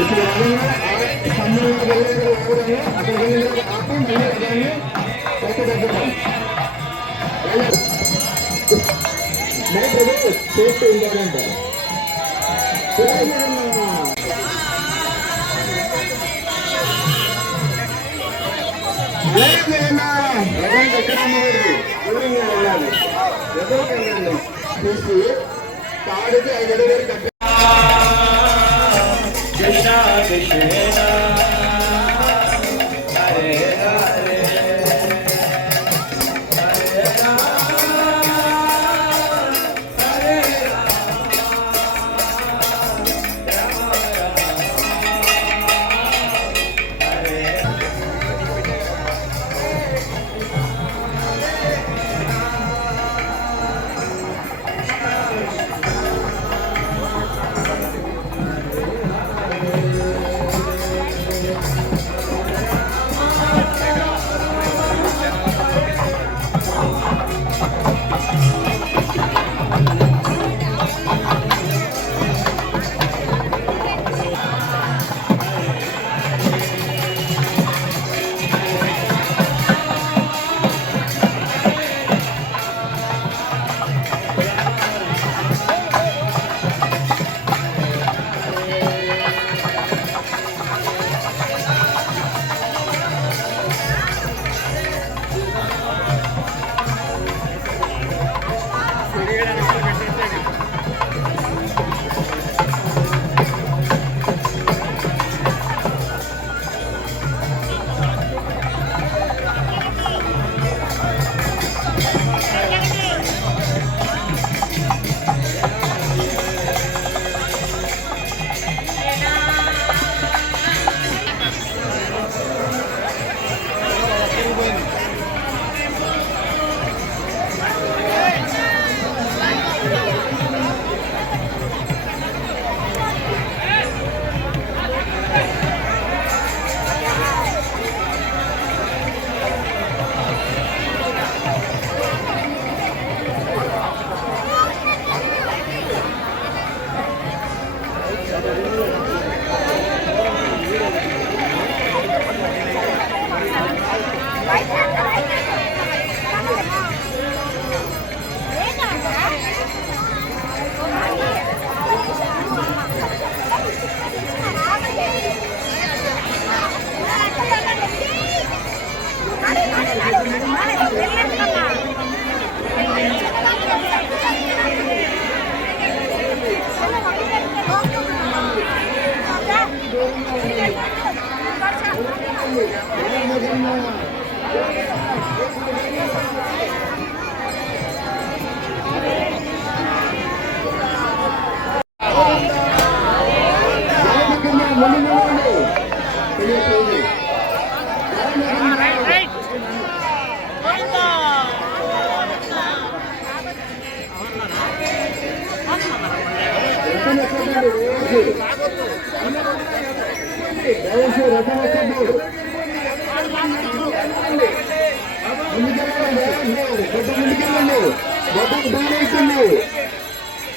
ఇప్పుడు సమయంలో వెళ్ళేది ఎవరైనా అక్కడ వెళ్ళేది ఆపి మళ్ళీ దాన్ని పైకి తగ్గుతాం నైట్ అది సేఫ్టీ ఇంపార్టెంట్ తీసి తాడికి ఐదు అడుగులు Krishna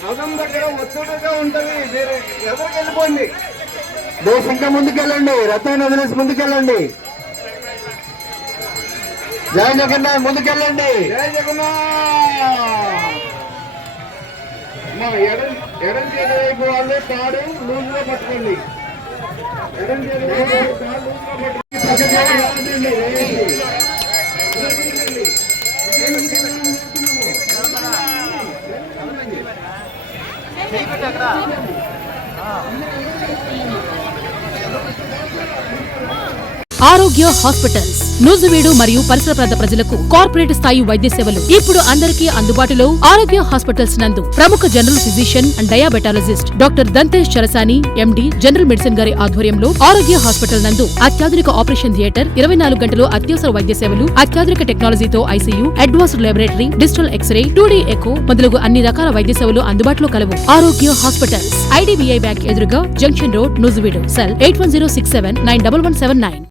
సగం దగ్గర ఒత్తిడిగా ఉంటది. మీరు ఎదురుకి వెళ్ళిపోండి? దోష్ ఇంకా ముందుకెళ్ళండి. రథాన్ని వదిలేసి ముందుకెళ్ళండి. జై జగన్నాథ్ ముందుకెళ్ళండి. జై జగన్నాథ్! ఎడం ఎడం చేతి వైపు వాళ్ళు తాడు లూజ్లో పట్టుకోండి ఎడం చేతి వైపు తాడు లూజ్లో పట్టుకోండి ఆరోగ్య హాస్పిటల్స్. నూజివీడు మరియు పరిసర ప్రాంత ప్రజలకు కార్పొరేట్ స్థాయి వైద్య సేవలు ఇప్పుడు అందరికీ అందుబాటులో ఆరోగ్య హాస్పిటల్స్ నందు ప్రముఖ general physician and diabetologist doctor Dantesh Charasani MD general medicine గారి ఆధ్వర్యంలో ఆరోగ్య హాస్పిటల్ నందు అత్యాధునిక ఆపరేషన్ థియేటర్ ఇరవై నాలుగు గంటలు అత్యవసర వైద్య సేవలు అత్యాధునిక టెక్నాలజీతో ICU advanced laboratory digital x ray two D echo మొదలగు అన్ని రకాల వైద్య సేవలు అందుబాటులో కలవు. ఆరోగ్య హాస్పిటల్స్. ఐడిబిఐ బ్యాంక్ ఎదురుగా junction road Nuzvid. Cell eight one zero six seven nine double one seven nine.